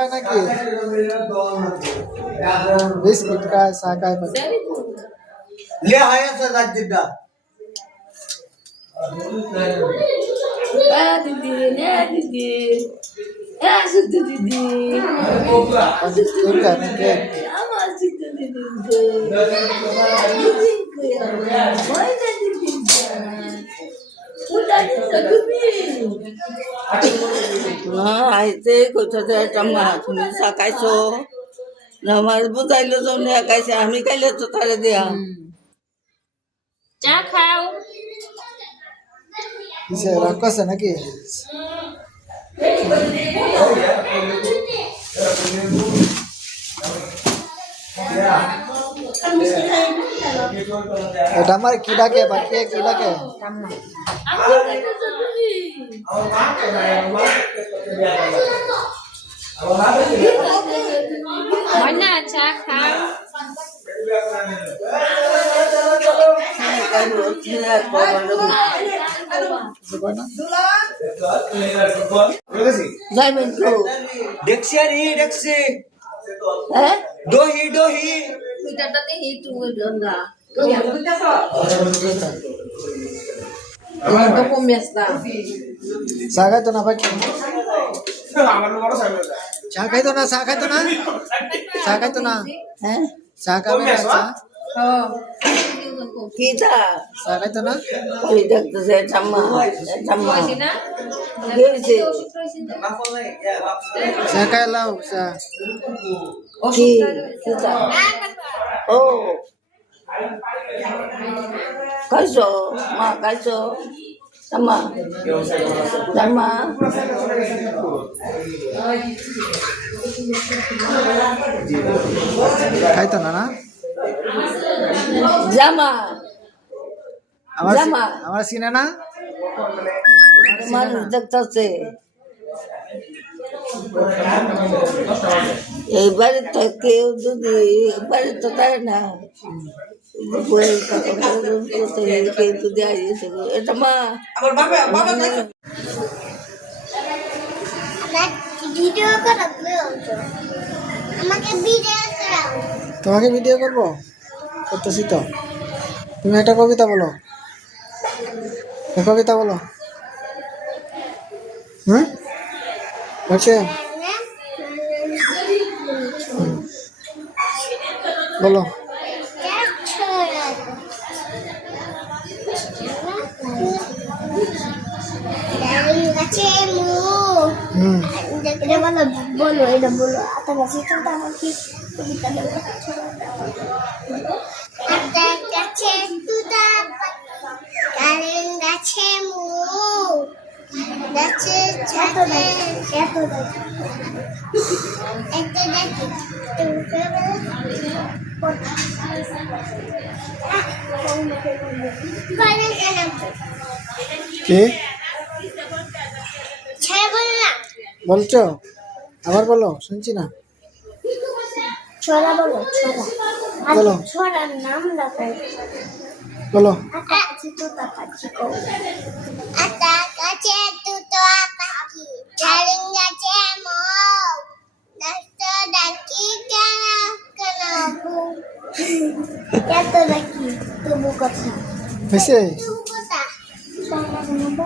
খায় নাকি? বিস্কিট খায়, চা খায়। ले आया सर राज्यदा दीदी ने दीदी सुध दीदी কেক কেক আমার সুধ দীদি না আইতে কোথাতে একটা মা তুমি সাকাইছো আমার বুঝাইলো জন্য একাইছে আমি খাইলে তো তারে দেয়া চা খাও কিসে রাগ করছে নাকি? এটা আমার কি ডাকে বা কে কি ডাকে? ময়না চা খাও যাইবেন তো डेक्सी री डेक्सी হ্যাঁ दोही दोही মিটারটাতে হি তুমি গঙ্গা তো কমিয়াসটা চা খাইতো না ভাই? চা খাইতো না? চা খাইতো না? চা খাইতো না? হ্যাঁ চা খাবে না? চা কিটা চা খাইতো না? ওই দেখতেছে ঠাম্মা ঠাম্মা গেছে চা খাইলাও চা। কি কিটা ও কাইছো মা কাইছো ঠাম্মা ঠাম্মা খাইতো না না? জামা আমার জামা। আমার সিনে না? মানুষ দেখতেছে এই বাড়িতে কেউ যদি বাড়িতে তাই না কেউ যদি আসে এটা মা ভিডিও করা আমাকে ভিডিও করা তোমাকে ভিডিও করবো? করতেছি তো। তুমি একটা কবিতা বলো, কবিতা বলো। হুম বলছে বলো। হুম এটা বলো বলো এটা বলো আতা গাছে চলতে আমার কি কবিতা বলো আতা গাছে তুতা কারেন গাছে মু গাছে ছাতে এত দেখি তুমি করে বলো কি ছায়া বলো না বলছো? আবার বলো, শুনছি না। ছড়া বলো ছড়া বলো। ছড়ার নাম দেখাই বলো। আতা গাছে তুতা পাখি কো আতা গাছে তুতা পাখি কারেন গাছে মু গাছে ডাকি কেন কেন বু এত ডাকি তবু কথা হয়েছে?